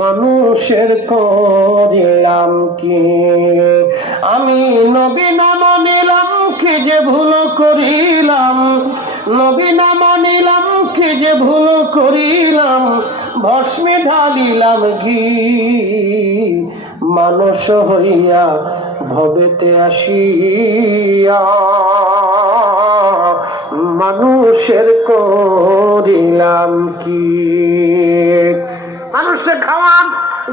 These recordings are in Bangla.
মানুষের করিলাম কি আমি, নবী না মানিলাম কি যে ভুল করিলাম, নবী না মানিলাম কি যে ভুল করিলাম, ভস্মে ঢালিলাম ঘি মানুষ হইয়া ভবেতে আসিয়া, মানুষের করিলাম কি। মানুষকে খাওয়ান,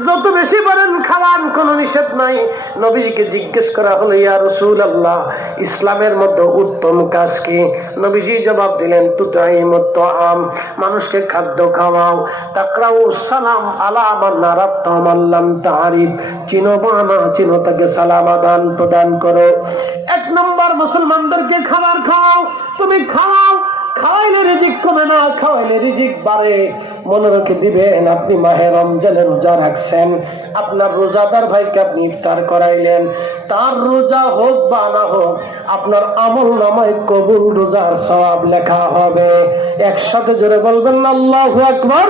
যত বেশি পারেন খাওয়ান, কোনো নিষেধ নাই। নবীজিকে জিজ্ঞেস করা হলো, ইয়া রাসূলুল্লাহ, ইসলামের মধ্যে উত্তম কাজ কি? নবীজি জবাব দিলেন, তুতাইমুত তাআম, মানুষকে খাদ্য খাওয়াও, তাকরাউস সালাম আলা মান আরাফতা ওয়া মান লাম তারিফ, চিনো বা না চিনো তাকে সালাম আদান প্রদান করো। এক নম্বর, মুসলমানদেরকে খাবার খাওয়াও। তুমি খাওয়াও, খাওয়াইলে রিজিক কমে না, খাওয়াইলে রিজিক বাড়ে। মনে রেখে দিবেন, আপনি মাহে রমজানের রোজা রাখছেন, আপনার রোজাদার ভাইকে আপনি ইফতার করাইলেন, তার রোজা হোক বা না হোক, আপনার আমল নামায় কবুল রোজার সওয়াব লেখা হবে। একসাথে জোরে বলবেন না আল্লাহু আকবার।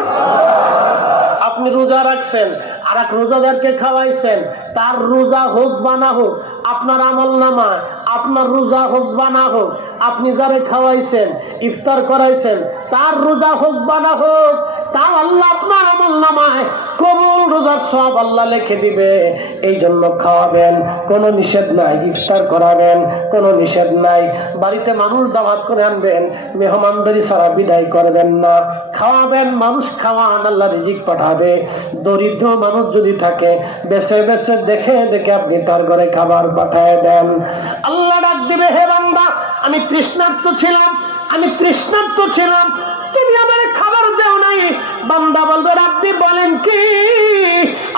আপনি রোজা রাখছেন, আর এক রোজাদারকে খাওয়াইছেন, তার রোজা হোক বা না হোক, আপনার আমল নামায়, আপনার রোজা হোক বা না হোক, আপনি যারে খাওয়াইছেন, ইফতার করাইছেন, তার রোজা হোক বা না হোক, তাও আল্লাহ আপনার আমল নামায় কবুল রোজার সব আল্লাহ লিখে দিবে। এই জন্য খাওয়াবেন, কোনো নিষেধ নাই। ইফতার করাবেন, কোনো নিষেধ নাই। বাড়িতে মানুষ দাওয়াত করে আনবেন, মেহমানদারি ছাড়া বিদায় করবেন না। খাওয়াবেন, মানুষ খাওয়ান, আল্লাহ রিজিক পাঠাবে। দরিদ্র মানুষ যদি থাকে, বেছে বেছে দেখে দেখে আপনি তার ঘরে খাবার পাঠায় দেন। আল্লাহ ডাক দিবে, হে বান্দা, আমি তৃষ্ণার্ত ছিলাম, আমি তৃষ্ণার্ত ছিলাম, তুমি আমার খাবার দেও নাই। বান্দা বলবে, আপনি বলেন কি?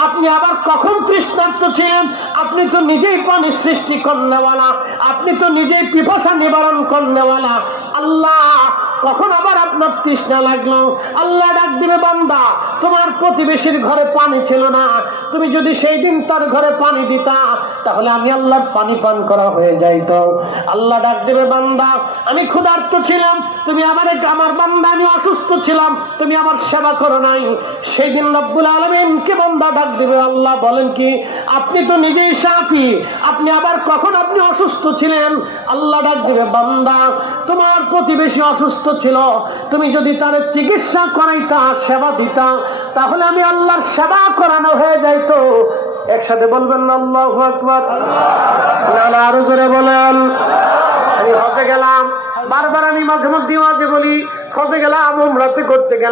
আপনি আবার কখন তৃষ্ণার্ত ছিলেন? আপনি তো নিজেই পানির সৃষ্টি করনেওয়ালা, আপনি তো নিজেই পিপাসা নিবারণ করনেওয়ালা। আল্লাহ কখন আবার আপনার তৃষ্ণা লাগলো? আল্লাহ ডাক দিবে, বান্দা, তোমার প্রতিবেশীর ঘরে পানি ছিল না, তুমি যদি সেই দিন তার ঘরে পানি দিতা, তাহলে আমি আল্লাহর পানি পান করা হয়ে যাইত। আল্লাহ ডাক দিবে, বান্দা, আমি ক্ষুধার্ত ছিলাম, তুমি আমার বান্দা, আমি অসুস্থ ছিলাম, তুমি আমার সেবা করো নাই। সেই দিন রব্বুল আলামিনকে বান্দা ডাক দিবে, আল্লাহ বলেন কি? আপনি তো নিজেই সাফি, আপনি আবার কখন আপনি অসুস্থ ছিলেন? আল্লাহ ডাক দিবে, বান্দা, তোমার প্রতিবেশী অসুস্থ ছিল, তুমি যদি তার চিকিৎসা করাইতা, সেবা দিতা, তাহলে আমি আল্লাহর সেবা করানো হয়ে যাইতো। একসাথে বলবেন না আল্লাহু আকবার। না না, আরো জোরে বলেন। আমি হজে গেলাম, বারবার আমি মাঝে মধ্যে ওয়াজে বলি, হজে গেলাম, উমরাতে করতে গেলাম।